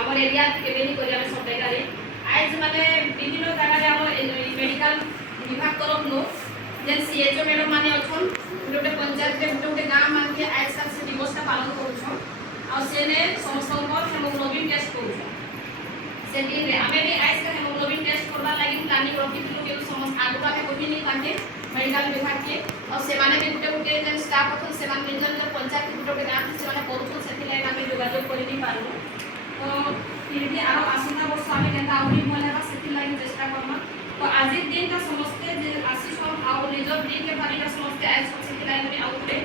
আমার এরিয়া কেবে নি করি আমি সব জায়গায় আজ মানে বিভিন্ন জায়গায় আমার মেডিকেল বিভাগ তরফ যেন সিএচও ম্যাডাম মানে অছন গোটে পঞ্চায়েত গোটে গাঁ মানকে আজ তার সে দিবসটা পালন করছন আনে সমস্ত হেমোগ্লোবিন টেস্ট করছন সেদিনে আমি বি আজ হেমোগ্লোবিন টেস্ট করবার লাগি প্লানিং রখিলু কিন্তু সমস্ত আগুয়া কহিনি তাকে মেডিকেল বিভাগকে সেমানে বি গোটে গোটে যেন স্টাফ অছন সেমান নিজ নিজ পঞ্চায়েত গোটে গাঁ সেমানে করছন সেথিলাগি আমি যোগাযোগ করি নি পারু তো फिर भी आरो आसंता वर्ष आमे केनता आउरी भल हेबा सेति लागि चेष्टा करना तो आजिर दिनटा समस्ते जे आशीषन आउ निजर दिन के बारीटा समस्ते आज सेति लागि आउटे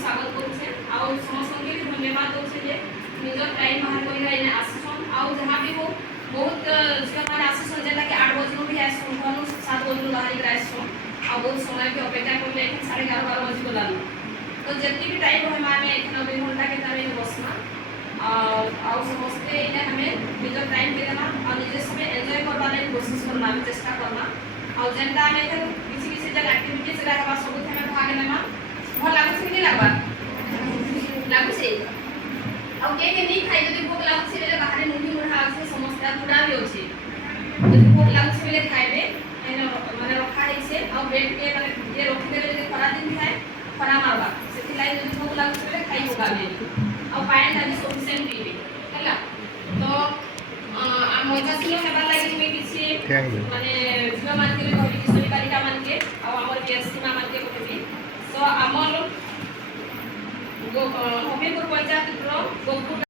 स्वागत करछे आउ समस्तके धन्यवाद दोछे जे निजर टाइम बाहर करि राइने आशीषन आउ जहा भी हो बहुत जे माने आशीषन जेला के 8 बजे भी आसो भनु 7 बजे बाहर आसो आउ बहुत समय के अपेक्षा करले 11:30 12 बजे गलान तो जेति भी टाइम हो माने 1 घंटा के तारे बसना और समस्ते इने हमें निजर टाइम देना और निजे समय एंजॉय करबा लागि कोशिश करना चेष्टा करना और जेंटा हमें किसी किसी जगह एक्टिविटीज रहबा सब हमें भाग लेना भल लागुछ कि लागबा लागुछे और के नहीं खाइ जदि भूख लागुछ बेले बाहर मुंडी मुढ़ा আছে समस्त चूड़ा भी अछि जदि भूख लागुछ बेले खाइबे माने रखा हैसे और ब्रेड के माने जे रखि देले जदि खरा दिन खाए खरा मारबा सेति लागि जदि भूख लागुछ बेले खाइ होगा बे और पानी भी सफिशिएंट पीबे हैला तो मजासिलो हेबा लागि मी किसी माने झियो मान के कहबी किशोरी बालिका मान के और हमर बीएससी मान के कहबी तो हमर हमेपुर पंचायत रो गोपुर